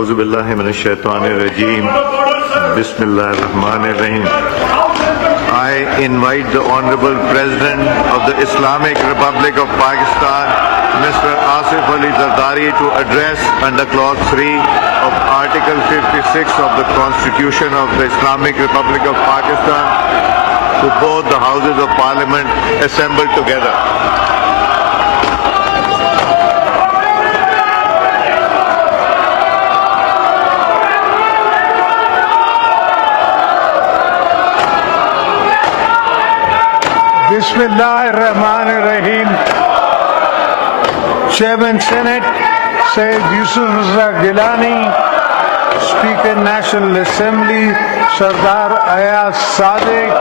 اعوذ باللہ من الشیطان الرجیم بسم اللہ الرحمن الرحیم. I invite the Honorable President of the Islamic Republic of Pakistan, Mr. Asif Ali Zardari, to address under Clause 3 of Article 56 of the Constitution of the Islamic Republic of Pakistan to both the Houses of Parliament assembled together. Bismillah ar-Rahman ar-Rahim. Chairman Senate Sayyid Yusuf Raza Gilani, Speaker National Assembly Sardar Ayaz Sadiq,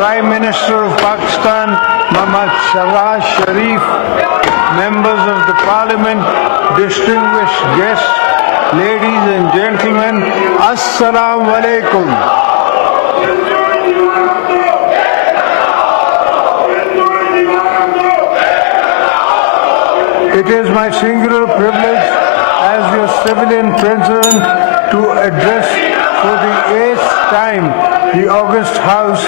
Prime Minister of Pakistan Muhammad Shehbaz Sharif, members of the Parliament, distinguished guests, ladies and gentlemen, Assalamu alaikum. It is my singular privilege as your civilian president to address for the 8th time the August House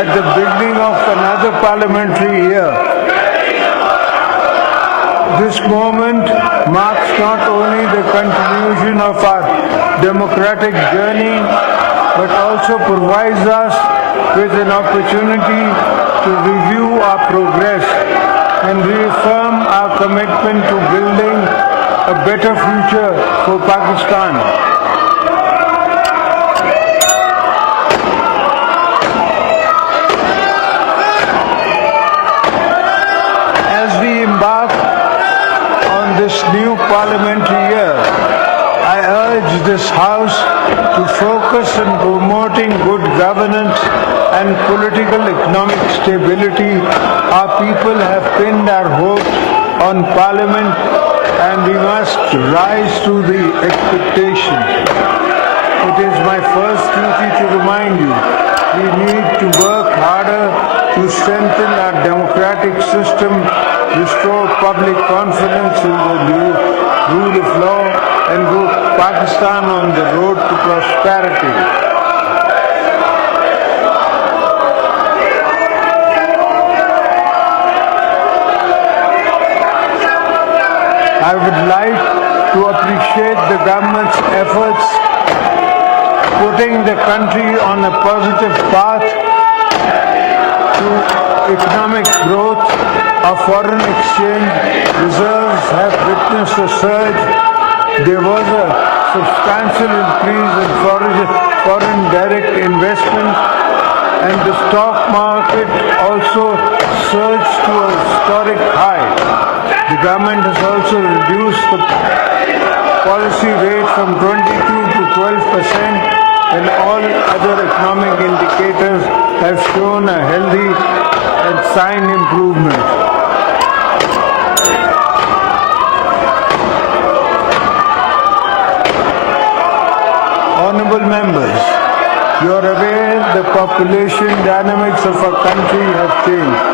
at the beginning of another parliamentary year. This moment marks not only the continuation of our democratic journey, but also provides us with an opportunity to review our progress and reaffirm our commitment to building a better future for Pakistan. As we embark on this new parliamentary year, I urge this House to focus on promoting good governance and political economic stability. Our people have pinned our hopes on Parliament, and we must rise to the expectations. It is my first duty to remind you, we need to work harder to strengthen our democratic system, restore public confidence in the new rule of law, and put Pakistan on the road to prosperity. I would like to appreciate the government's efforts putting the country on a positive path to economic growth. Our foreign exchange reserves have witnessed a surge. There was a substantial increase in foreign direct investment, and the stock market also surged to a historic high. The government has also reduced the policy rate from 22 to 12%, and all other economic indicators have shown a healthy and sign improvement. Honorable members, you are aware the population dynamics of our country have changed.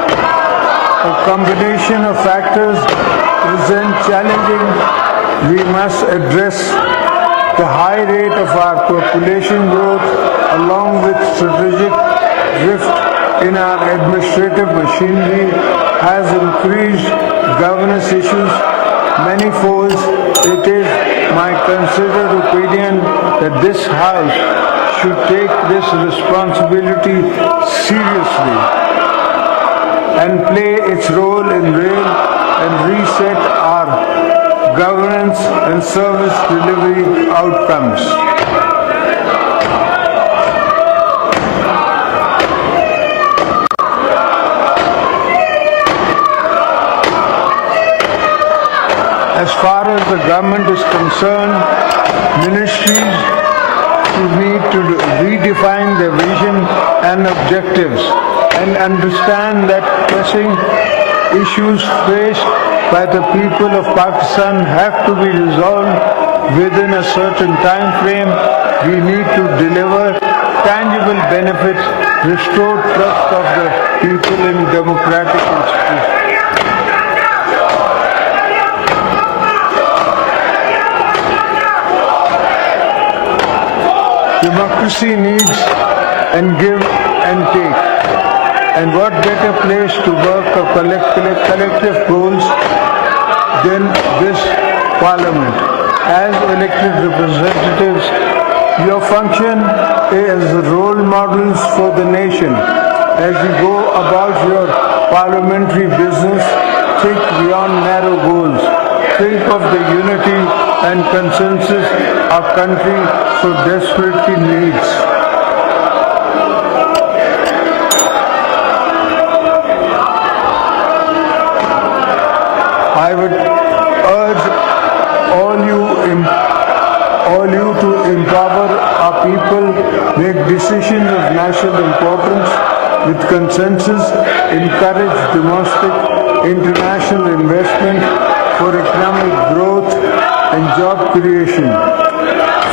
A combination of factors present challenging. We must address the high rate of our population growth along with strategic drift in our administrative machinery has increased governance issues manifold. It is my considered opinion that this House should take this responsibility seriously and play its role in rail and reset our governance and service delivery outcomes. As far as the government is concerned, ministries need to redefine their vision and objectives and understand that pressing issues faced by the people of Pakistan have to be resolved within a certain time frame. We need to deliver tangible benefits, restore trust of the people in democratic institutions. Democracy needs and give and take. And what better place to work of collective goals than this Parliament? As elected representatives, your function is role models for the nation. As you go about your parliamentary business, think beyond narrow goals. Think of the unity and consensus our country so desperately needs. I would urge all you to empower our people, make decisions of national importance with consensus, encourage domestic, international investment for economic growth and job creation,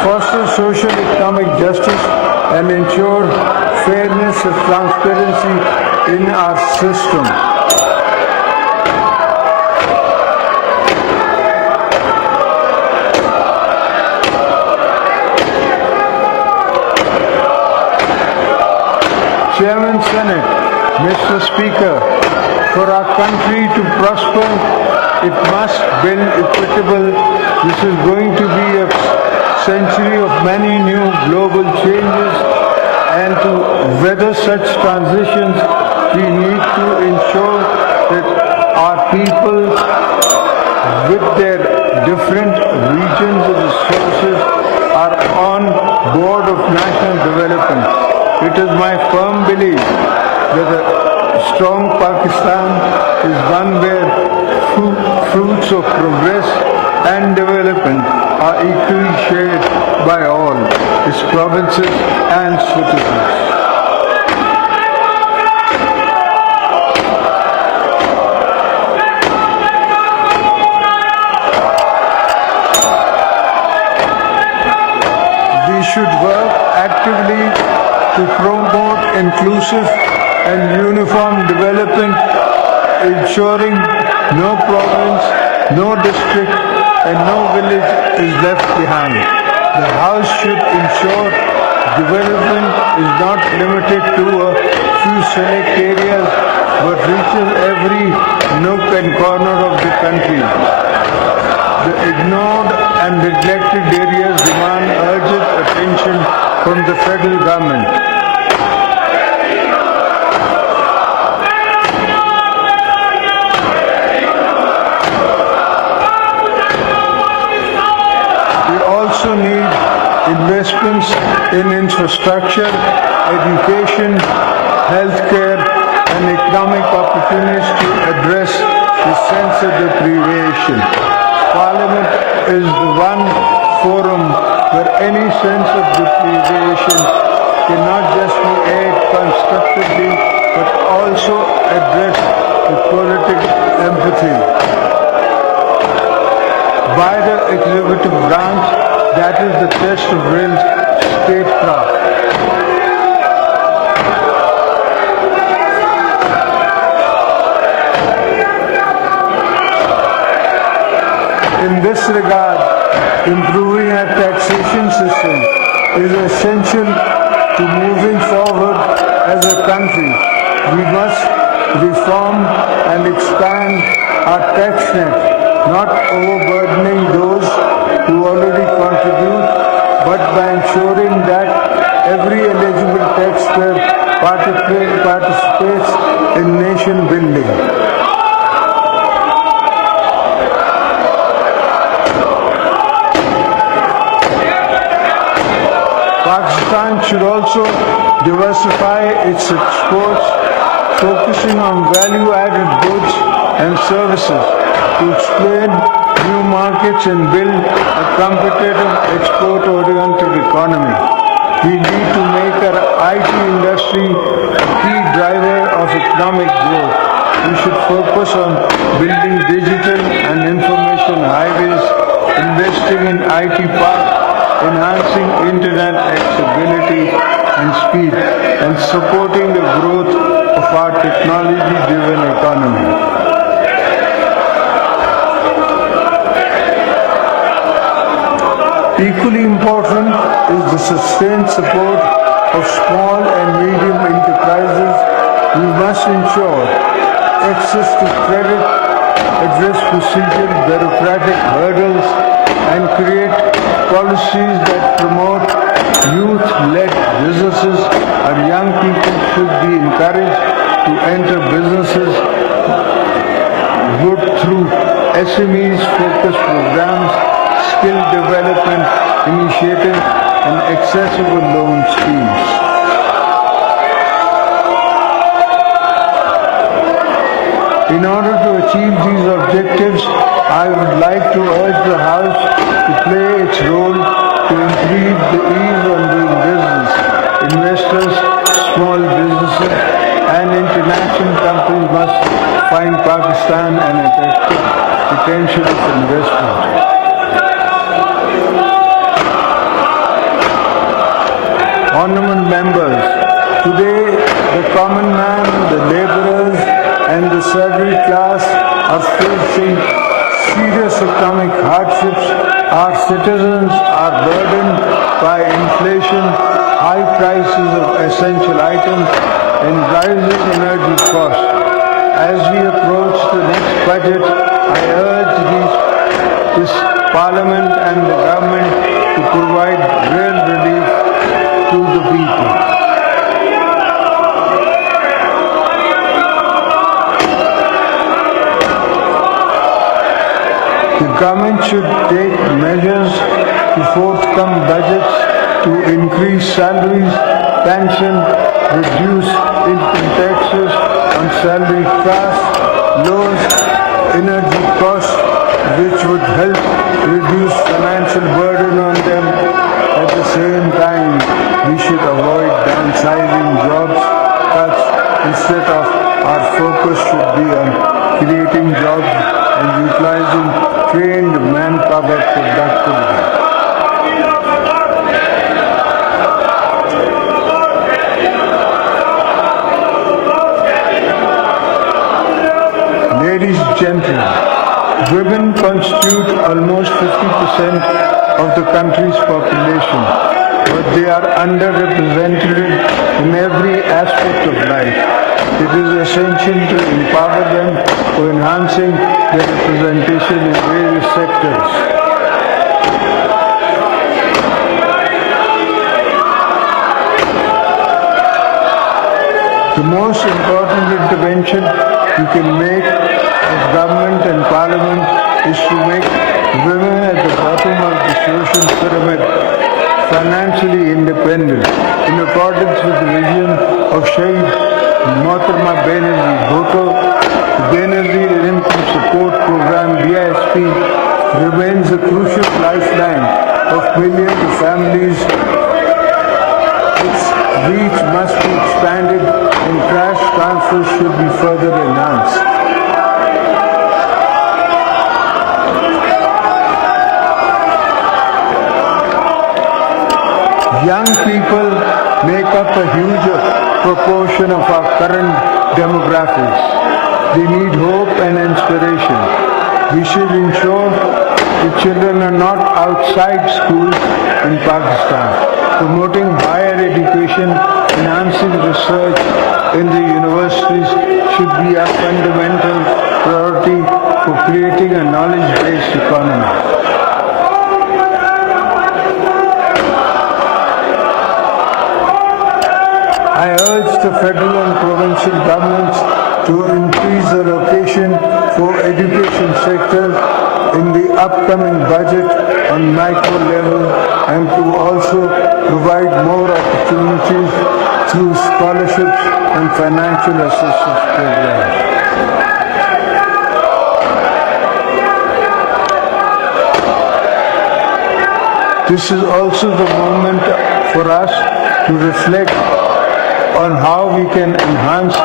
foster social economic justice and ensure fairness and transparency in our system. Chairman Senate, Mr. Speaker, for our country to prosper, it must build equitable. This is going to be a century of many new global changes, and to weather such transitions, we need to ensure that our people, with their different regions and resources, are on board of national development. It is my firm belief that a strong Pakistan is one where fruits of progress and development are equally shared by all its provinces and citizens. We should work actively to promote inclusive and uniform development, ensuring no province, no district, and no village is left behind. The House should ensure development is not limited to a few select areas, but reaches every nook and corner of the country. The ignored and neglected areas demand urgent attention from the federal government. We also need investments in infrastructure, education, healthcare, and economic opportunities to address the sense of deprivation. Parliament is the one forum where any sense of deprivation cannot just be aired constructively, but also addressed with political empathy. By the executive branch, that is the test of real statecraft. In this regard, improving our taxation system is essential to moving forward as a country. We must reform and expand our tax net, not overburdening those who already contribute, but by ensuring that every eligible taxpayer participates in nation building. Pakistan should also diversify its exports, focusing on value-added goods and services to expand new markets and build a competitive export-oriented economy. We need to make our IT industry a key driver of economic growth. We should focus on building digital and information highways, investing in IT parks, enhancing internet accessibility and speed, and supporting the growth of our technology-driven economy. Equally important is the sustained support of small and medium enterprises, we must ensure access to credit, address procedural bureaucratic hurdles, and create policies that promote youth-led businesses. Our young people should be encouraged to enter businesses good through SMEs-focused programs, skill development initiatives, and accessible loan schemes. In order to achieve these objectives, I would like to urge the House to play its role to increase the ease on doing business. Investors, small businesses, and international companies must find Pakistan an attractive potential of investment. Honorable members, today the common man, the laborers, and the salaried class are facing serious economic hardships. Our citizens are burdened by inflation, high prices of essential items, and rising energy costs. As we approach the next budget, I urge this Parliament and the government to provide real relief to the people. The government should take measures to forthcome budgets to increase salaries, pension, reduce income taxes on salaried class, lower energy costs, which would help reduce financial burden on them. At the same time, we should avoid downsizing jobs cuts. Instead of our focus should be on creating jobs and utilizing trained manpower productively. Ladies and gentlemen, women constitute almost 50% of the country's population, but they are underrepresented in every aspect of life. It is essential to empower them for enhancing their representation in various sectors. The most important intervention you can make as government and parliament is to make women at the bottom of the social pyramid financially independent. In accordance with the vision of Shahid Mohtama Benazir Bhutto, the Benazir Income Support Program BISP remains a crucial lifeline of millions of families. Its reach must be expanded and cash transfers should be further enhanced. Young people make up a huge proportion of our current demographics. They need hope and inspiration. We should ensure the children are not outside schools in Pakistan. Promoting higher education, enhancing research in the universities should be a fundamental priority for creating a knowledge-based economy. I urge the federal and provincial governments to increase the allocation for education sector in the upcoming budget on micro level and to also provide more opportunities through scholarships and financial assistance programs. This is also the moment for us to reflect on how we can enhance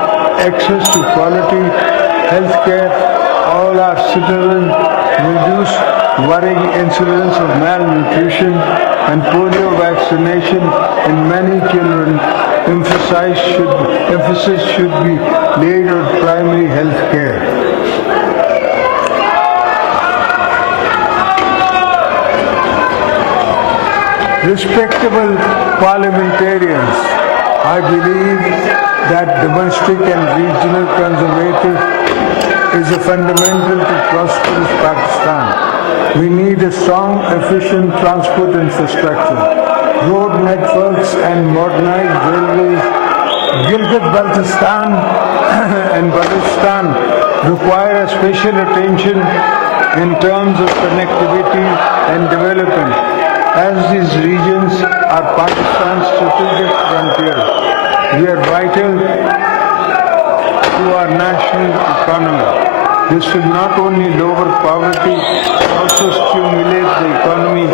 access to quality health care, all our citizens, reduce worrying incidents of malnutrition and polio vaccination in many children. Emphasis should be laid on primary health care. respectable parliamentarians, I believe that domestic and regional conservative is a fundamental to prosperous Pakistan. We need a strong, efficient transport infrastructure, road networks and modernized railways. Gilgit-Baltistan and Balochistan require special attention in terms of connectivity and development, as these regions are Pakistan's strategic frontier. They are vital to our national economy. This will not only lower poverty, but also stimulate the economy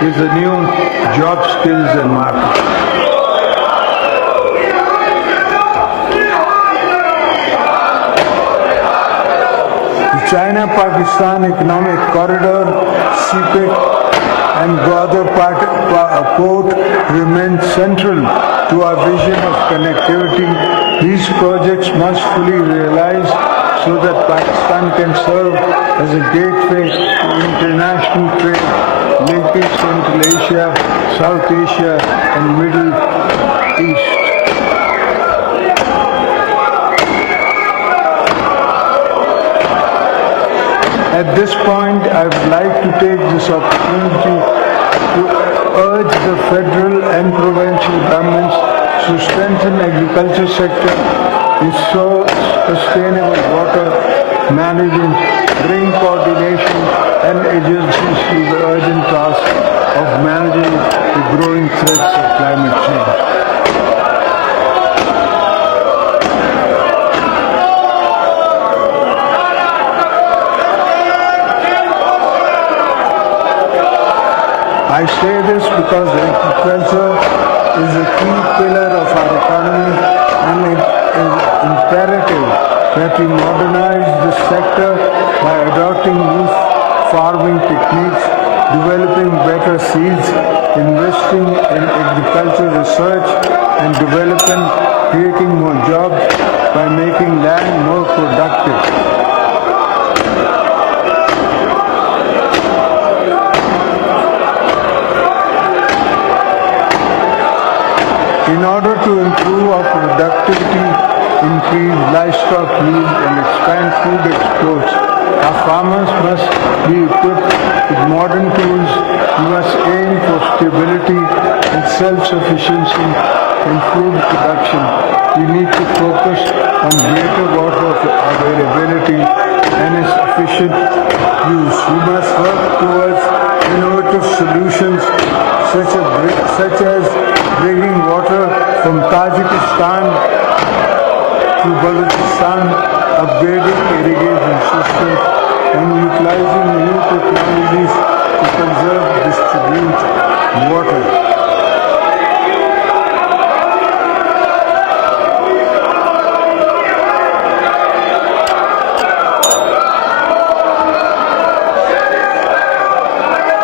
with the new job skills and markets. China-Pakistan Economic Corridor, CPEC, and Gwadar Port remain central to our vision of connectivity. These projects must fully realize so that Pakistan can serve as a gateway to international trade, linking Central Asia, South Asia, and Middle East. At this point, I would like to take this opportunity to urge the federal and provincial governments to strengthen agriculture sector, ensure sustainable water management, bring coordination and agencies to the urgent task of managing the growing threats of climate change. I say this because agriculture is a key pillar of our economy, and it is imperative that we modernize this sector by adopting new farming techniques, developing better seeds, investing in agricultural research and development, creating more jobs by making land more productive. In order to improve our productivity, increase livestock yield and expand food exports, our farmers must be equipped with modern tools. We must aim for stability and self-sufficiency in food production. We need to focus on greater water availability and its efficient use. We must work towards innovative solutions such as bringing water from Tajikistan to Balochistan, upgrading irrigation systems, and utilizing new technologies to conserve and distribute water.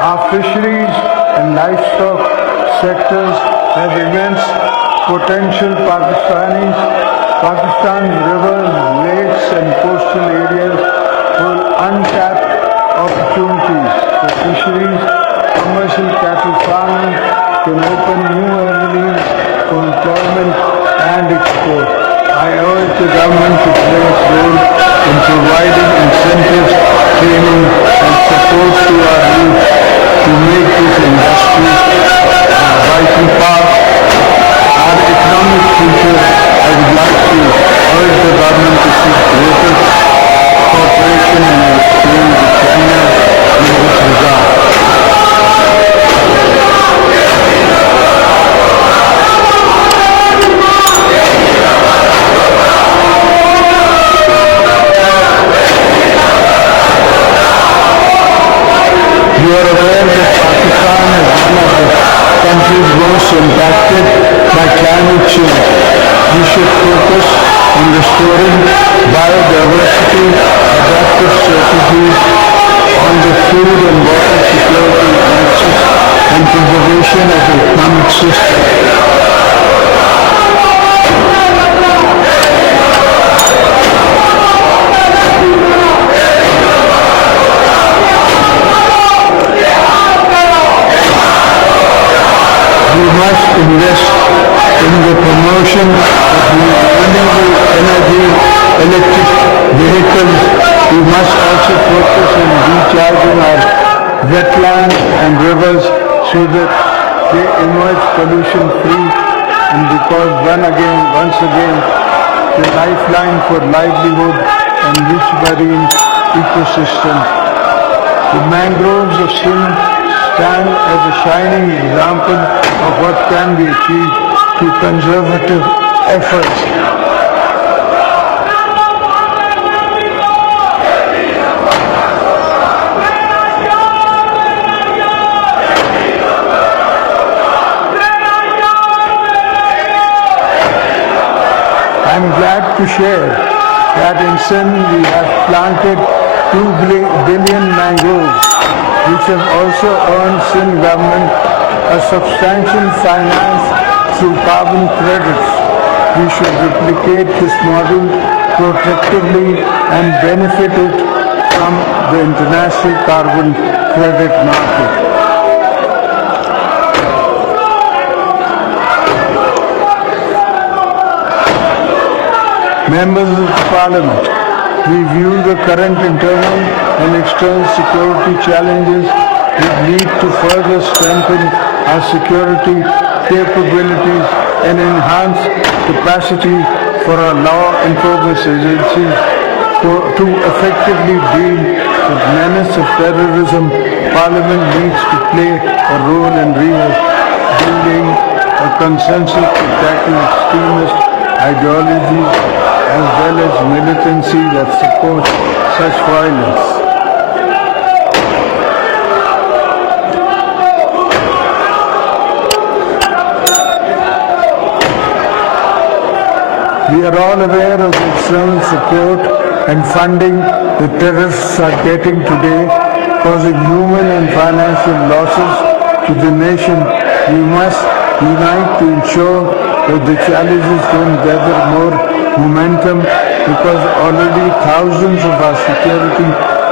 Our fisheries and livestock sectors have immense potential. Pakistan's rivers, lakes and coastal areas hold untapped opportunities for fisheries. Commercial cattle farming can open new avenues for employment and export. I urge the government to play its role in providing incentives, training and support to our youth to make this industry a vital part of our economic future. I would like to urge the government to seek greater cooperation and exchange with China in this regard. You are aware that Pakistan is one of the countries most impacted by climate change. We should focus on restoring biodiversity, adaptive strategies on the food and water security access, and preservation of the economic system. also focus on recharging our wetlands and rivers so that they emerge pollution free, and because once again the lifeline for livelihood and rich marine ecosystem. The mangroves of Sindh stand as a shining example of what can be achieved through conservative efforts. I am glad to share that in Sindh we have planted 2 billion mangroves, which have also earned Sindh government a substantial finance through carbon credits. We should replicate this model protectively and benefit it from the international carbon credit market. Members of the Parliament, we view the current internal and external security challenges that lead to further strengthen our security capabilities and enhance capacity for our law enforcement agencies to effectively deal with menace of terrorism. Parliament needs to play a role in building a consensus to tackle extremist ideologies as well as militancy that supports such violence. We are all aware of the external support and funding the terrorists are getting today, causing human and financial losses to the nation. We must unite to ensure that the challenges don't gather more momentum, because already thousands of our security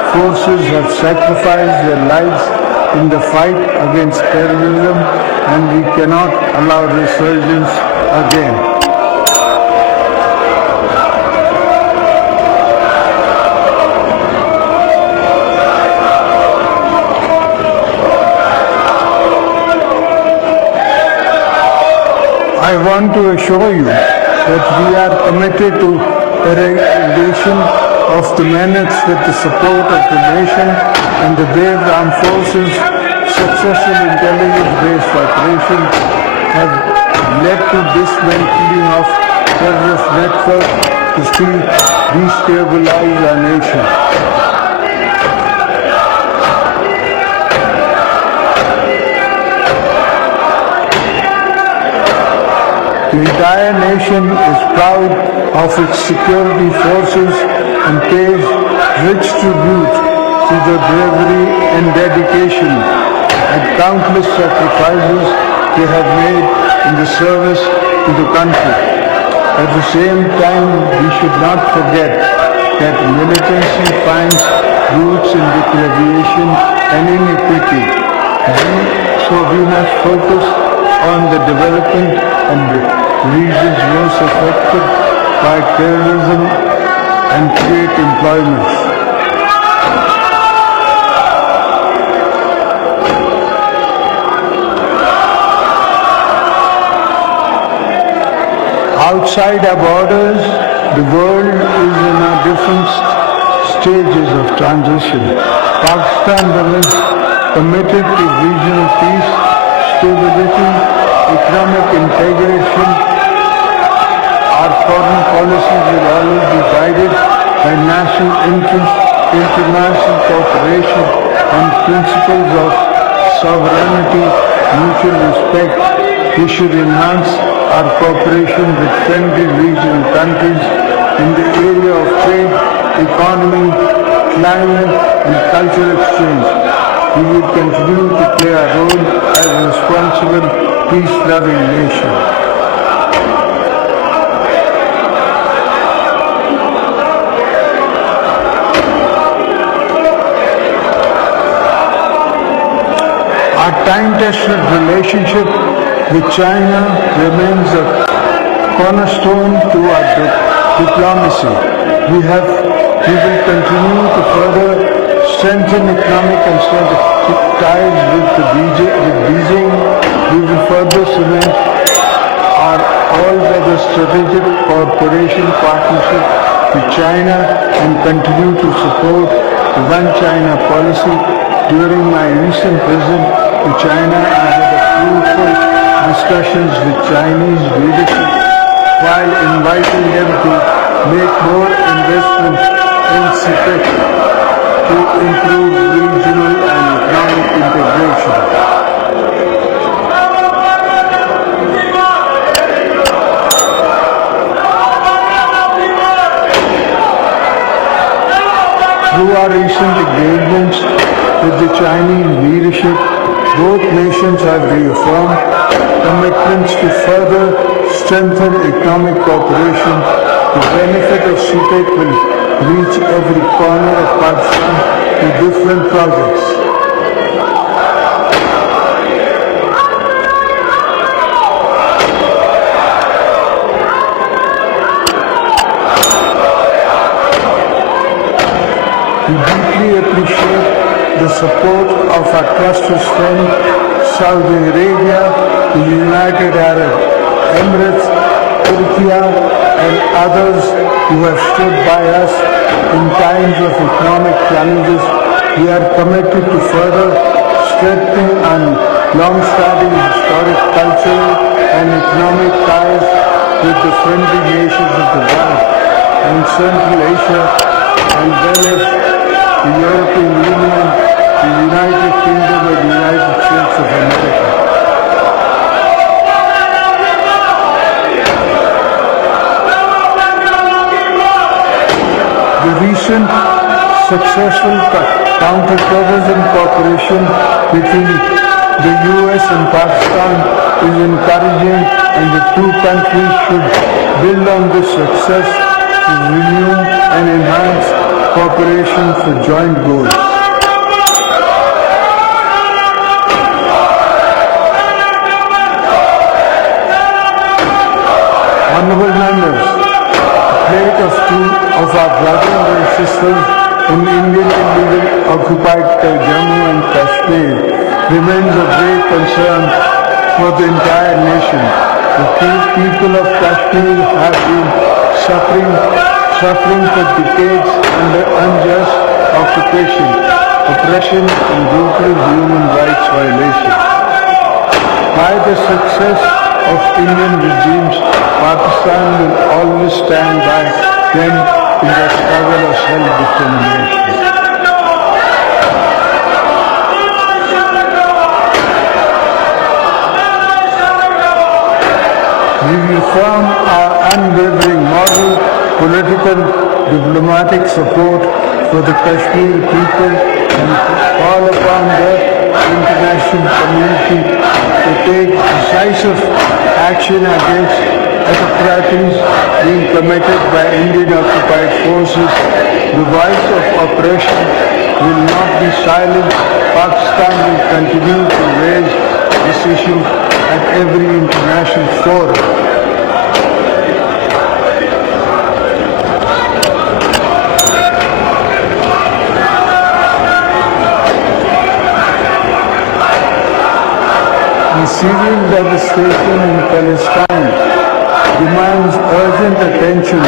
forces have sacrificed their lives in the fight against terrorism, and we cannot allow resurgence again. I want to assure you that we are committed to eradication of the menace with the support of the nation and the brave armed forces. Successful intelligence-based operations have led to dismantling of terrorist networks to destabilize our nation. The entire nation is proud of its security forces and pays rich tribute to their bravery and dedication and countless sacrifices they have made in the service to the country. At the same time, we should not forget that militancy finds roots in deprivation and inequity. So we must focus on the development and the regions most affected by terrorism and create employment. Outside our borders, the world is in a different stages of transition. Pakistan remains committed to regional peace, stability, economic integration. Our foreign policies will always be guided by national interest, international cooperation, and principles of sovereignty, mutual respect. We should enhance our cooperation with friendly regional countries in the area of trade, economy, climate, and cultural exchange. We will continue to play our role as a responsible, peace-loving nation. Our time-tested relationship with China remains a cornerstone to our diplomacy. We will continue to further strengthen economic and strategic ties with Beijing. We will further cement our all-weather strategic cooperation partnership with China and continue to support the One China policy. During my recent visit to China, I had a fruitful discussions with Chinese leadership while inviting them to make more investments in CPEC to improve regional and economic integration. Through our recent engagements with the Chinese leadership, both nations have reaffirmed commitments to further strengthen economic cooperation. The benefit of CPEC will reach every corner of Pakistan with different projects. We deeply appreciate the support of our trusted friend Saudi Arabia, the United Arab Emirates, Turkey, and others who have stood by us in times of economic challenges. We are committed to further strengthening our long-standing historic cultural and economic ties with the friendly nations of the Gulf and Central Asia, as well as the European Union, the United Kingdom, and the United States of America. The recent successful counter-terrorism cooperation between the US and Pakistan is encouraging, and the two countries should build on this success to renew and enhance cooperation for joint goals. Honorable members, the plight of two of our brothers and sisters in Indian illegal occupied Jammu and Kashmir remains of great concern for the entire nation. The people of Kashmir have been suffering for decades under unjust occupation, oppression, and brutal human rights violations. By the success of Indian regimes, Pakistan will always stand by them in the struggle of self-determination. We reaffirm our unwavering moral, political, diplomatic support for the Kashmir people and call upon the international community to take decisive action against atrocities being committed by Indian occupied forces. The voice of oppression will not be silenced. Pakistan will continue to raise this issue at every international forum. The Syrian devastation in Palestine demands urgent attention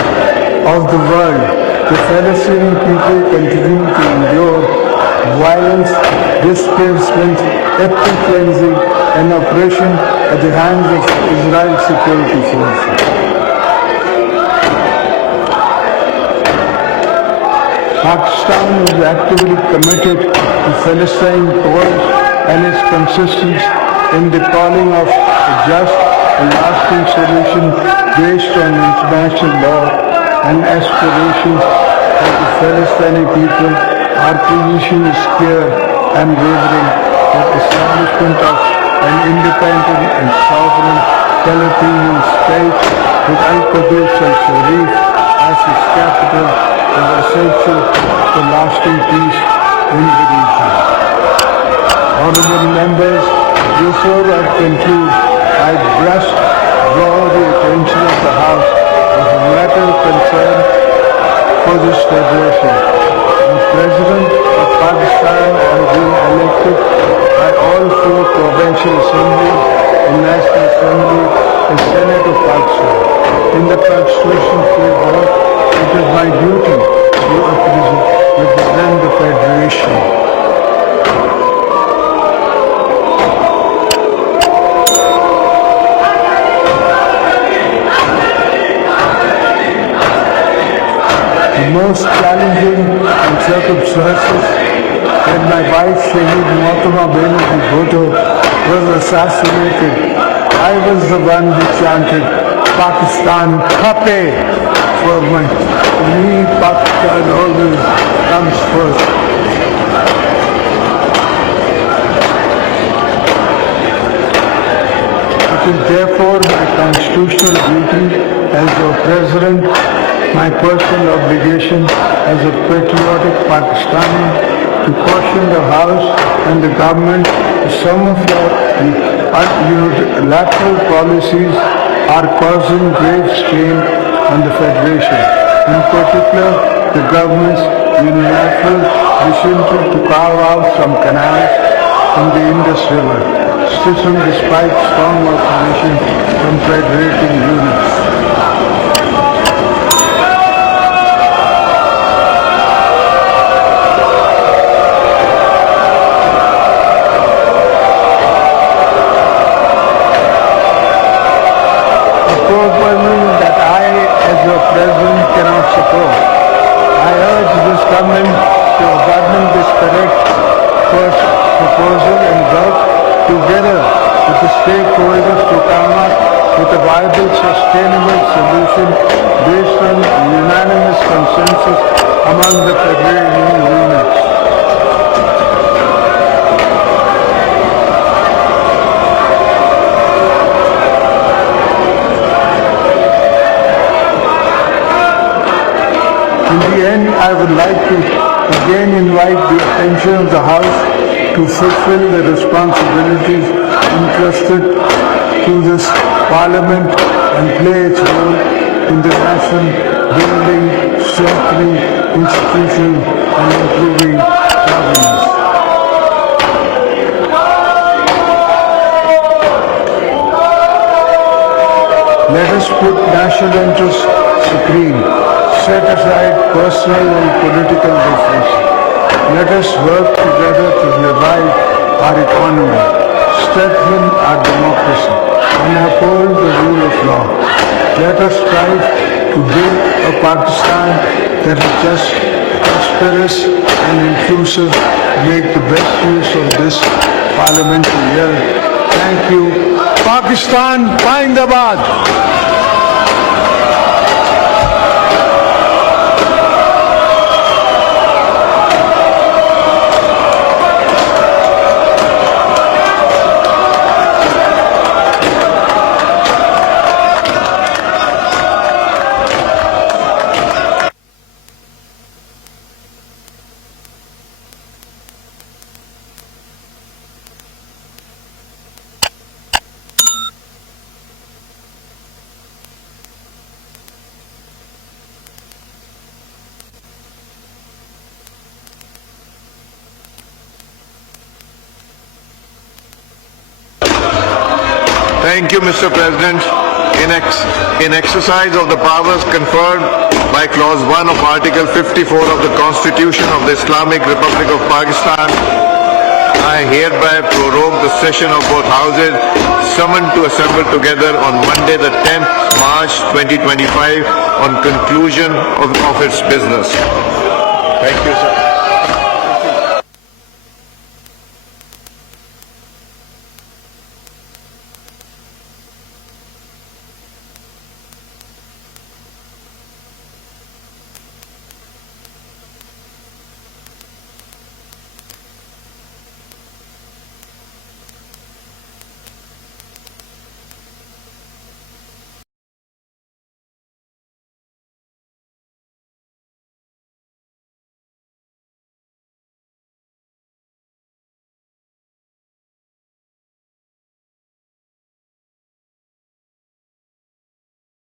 of the world. The Palestinian people continue to endure violence, displacement, ethnic cleansing, and oppression at the hands of Israel's security forces. Pakistan is actively committed to Palestine cause and is consistent in the calling of a just and lasting solution based on international law and aspirations of the Palestinian people. Our position is clear and wavering that establishment of an independent and sovereign Palestinian state with Al-Qudus al-Sharif as its capital is essential for lasting peace in the region. Honorable members, before I conclude, I draw the attention of the House of a matter of concern for this federation. The President of Pakistan circumstances when my wife Shahid Mohtama Benazir Bhutto was assassinated, I was the one who chanted Pakistan Khape for me. Pakistan always comes first. It is therefore my constitutional duty as your president, my personal obligation as a patriotic Pakistani to caution the House and the government that some of your unilateral policies are causing grave strain on the Federation. In particular, the government's unilateral decision to carve out some canals from the Indus River, still despite strong opposition from federating units. That I, as your president, cannot support. I urge this government to abandon this correct first proposal and work together with the stakeholders to come up with a viable, sustainable solution based on unanimous consensus among the federating units. In the end, I would like to again invite the attention of the House to fulfill the responsibilities entrusted to this Parliament and play its role in the nation building, strengthening institutions and improving governance. Let us put national interests supreme. Set aside personal and political differences. Let us work together to revive our economy, strengthen our democracy, and uphold the rule of law. Let us strive to build a Pakistan that is just, prosperous, and inclusive. Make the best use of this parliamentary year. Thank you. Pakistan, Zindabad. Thank you, Mr. President. In exercise of the powers conferred by Clause 1 of Article 54 of the Constitution of the Islamic Republic of Pakistan, I hereby prorogue the session of both houses summoned to assemble together on Monday the 10th March 2025 on conclusion of its business. Thank you, sir.